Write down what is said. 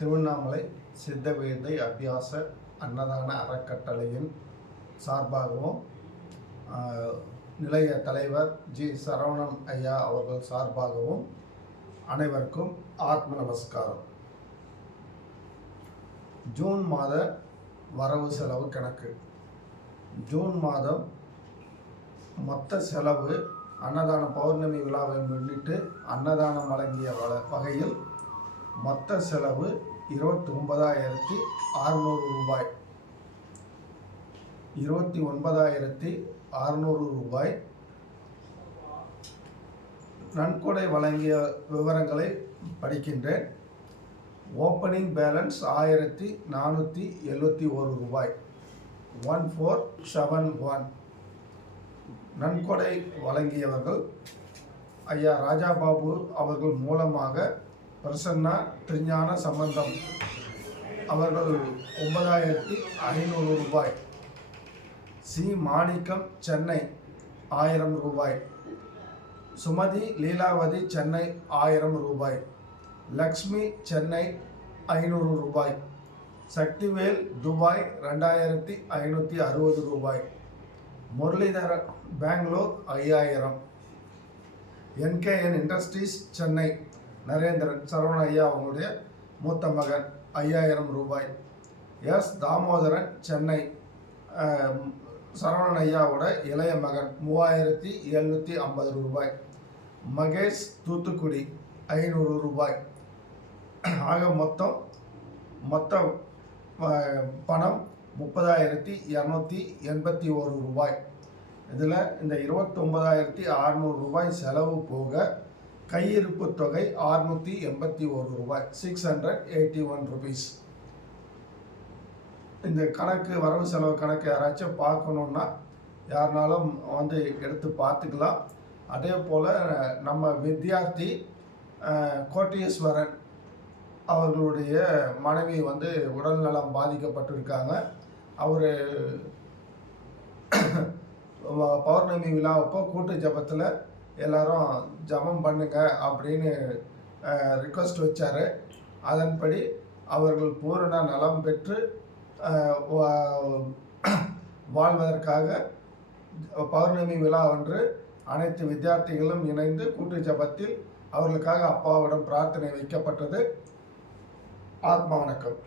திருவண்ணாமலை சித்தவேதை அபியாச அன்னதான அறக்கட்டளையின் சார்பாகவும் நிலைய தலைவர் ஜி சரவணன் ஐயா அவர்கள் சார்பாகவும் அனைவருக்கும் ஆத்ம நமஸ்காரம். ஜூன் மாத வரவு செலவு கணக்கு. ஜூன் மாதம் மொத்த செலவு அன்னதான பௌர்ணமி விழாவை முன்னிட்டு அன்னதானம் வழங்கிய வகையில் மொத்த செலவு 29,600 ரூபாய். 29,600 ரூபாய். நன்கொடை வழங்கிய விவரங்களை படிக்கின்றேன். ஓப்பனிங் பேலன்ஸ் 1,471 ரூபாய் 1471. நன்கொடை வழங்கியவர்கள் ஐயா ராஜாபாபு அவர்கள் மூலமாக பிரசன்னா திருஞான சம்பந்தம் அவர்கள் 9,500 ரூபாய். சி மாணிக்கம் சென்னை 1000 ரூபாய். சுமதி லீலாவதி சென்னை 1000 ரூபாய். லக்ஷ்மி சென்னை 500 ரூபாய். சக்திவேல் துபாய் 2,560 ரூபாய். முரளிதர பெங்களூர் 5,000. NKN இண்டஸ்ட்ரீஸ் சென்னை நரேந்திரன் சரவண ஐயா அவங்களுடைய மூத்த மகன் 5,000 ரூபாய். எஸ் தாமோதரன் சென்னை சரவணன் ஐயாவோட இளைய மகன் 3,750 ரூபாய். மகேஷ் தூத்துக்குடி 500 ரூபாய். ஆக மொத்த பணம் 30,281 ரூபாய். இதில் இந்த 29,600 ரூபாய் செலவு போக கையிருப்பு தொகை 681 ரூபாய் 681 ருபீஸ். இந்த கணக்கு வரவு செலவு கணக்கு யாராச்சும் பார்க்கணுன்னா யாருனாலும் எடுத்து பார்த்துக்கலாம். அதே போல் நம்ம வித்யார்த்தி கோட்டீஸ்வரன் அவர்களுடைய மனைவி உடல்நலம் பாதிக்கப்பட்டிருக்காங்க. அவர் பௌர்ணமி விழாவப்போ கூட்டு ஜபத்தில் எல்லாரும் ஜபம் பண்ணுங்க அப்படின்னு ரிக்வெஸ்ட் வச்சார். அதன்படி அவர்கள் பூரண நலம் பெற்று வாழ்வதற்காக பௌர்ணமி விழா ஒன்று அனைத்து வித்தியார்த்திகளும் இணைந்து கூட்டு ஜபத்தில் அவர்களுக்காக அப்பாவிடம் பிரார்த்தனை வைக்கப்பட்டது. ஆத்மா வணக்கம்.